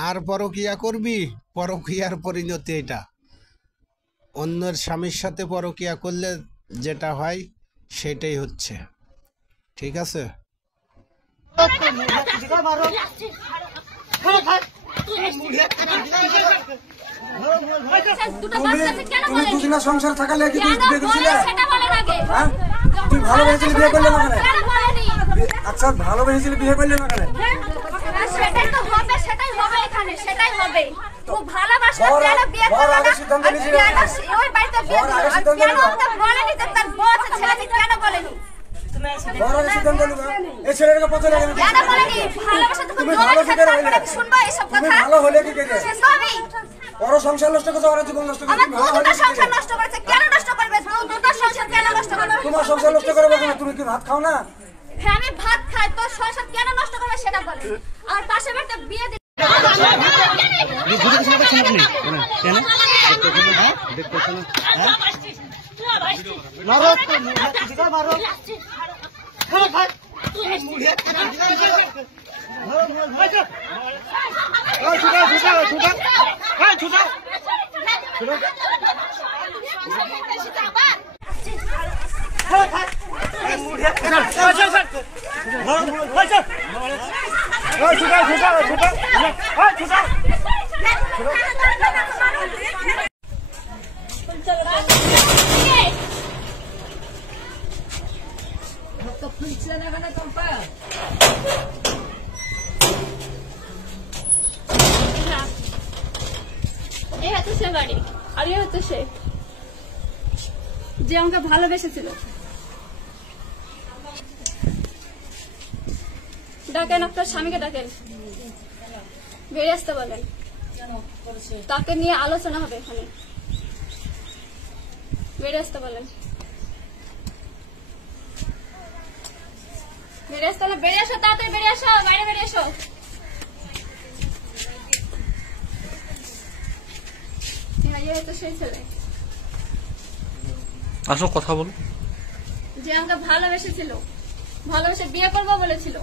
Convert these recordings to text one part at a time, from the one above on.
আর পরকিয়া করবি, পরকিয়ার পরিণতি এটা। অন্যের স্বামীর সাথে পরকিয়া করলে যেটা হয় সেটাই হচ্ছে। ঠিক আছে? সংসার থাকালে কি তুই ভালোবেসেছিলি বিয়ে করলে না কেন? আচ্ছা ভালোবেসেছিলি বিয়ে করলে না কেন? সেটাই তো হবে, সেটাই হবে এখানে, সেটাই হবে। তো ভালোবাসা কেন বিয়ে করলো না? কেন ওই বাড়িতে বিয়ে দিল? আর কেন ওকে বলেনি যে তার বউ আছে, ছেলেকে কেন বলেনি? বড় সিদ্ধান্ত নিবা এই ছেলেটাকে পছন্দ লাগে না কেন বলেনি? ভালোবাসা তো তুমি ভালো থেকে রইলে শুনবো এই সব কথা। তুমি ভালো হলে কি করে? শুনবি? বড় সংসার নষ্ট করতে আর জীবন নষ্ট করতে আমার দুটো সংসার নষ্ট করেছে, কেন নষ্ট করবে? দুটো সংসার কেন নষ্ট করবে? তোমার সংসার নষ্ট করবে কেন? তুমি কি ভাত খাও না? হ্যাঁ আমি ভাত খাই, তো সংসার কেন নষ্ট করবে সেটা বলে। আর পাশে বাড়িতে বিয়ে দিল আমি হচ্ছে সে যে আমাকে ভালোবেসেছিল। ডাকেন, আপনার স্বামীকে ডাকেন, বেরিয়ে আসতে বলেন। তাকে নিয়ে আলোচনা হবে এখানে, বেরিয়ে আসতে বলেন। বেরিয়ে আসতে বলেন, বেরিয়ে আসো, তাড়াতাড়ি বেরিয়ে আসো, বাইরে বেরিয়ে আসো। সেই ছেলে আসো কথা বল, যে আমাকে ভালোবেসেছিল, ভালোবেসে বিয়ে করবো বলেছিল।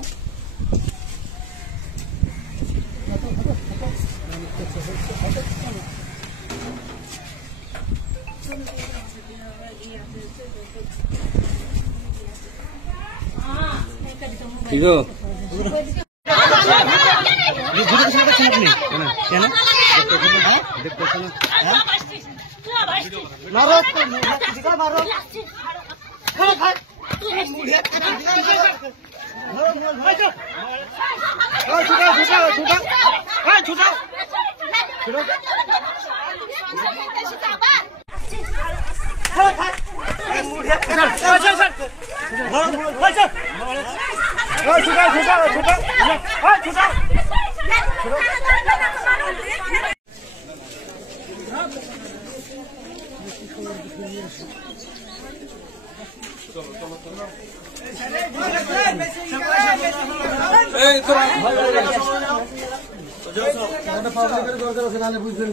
বুঝলেন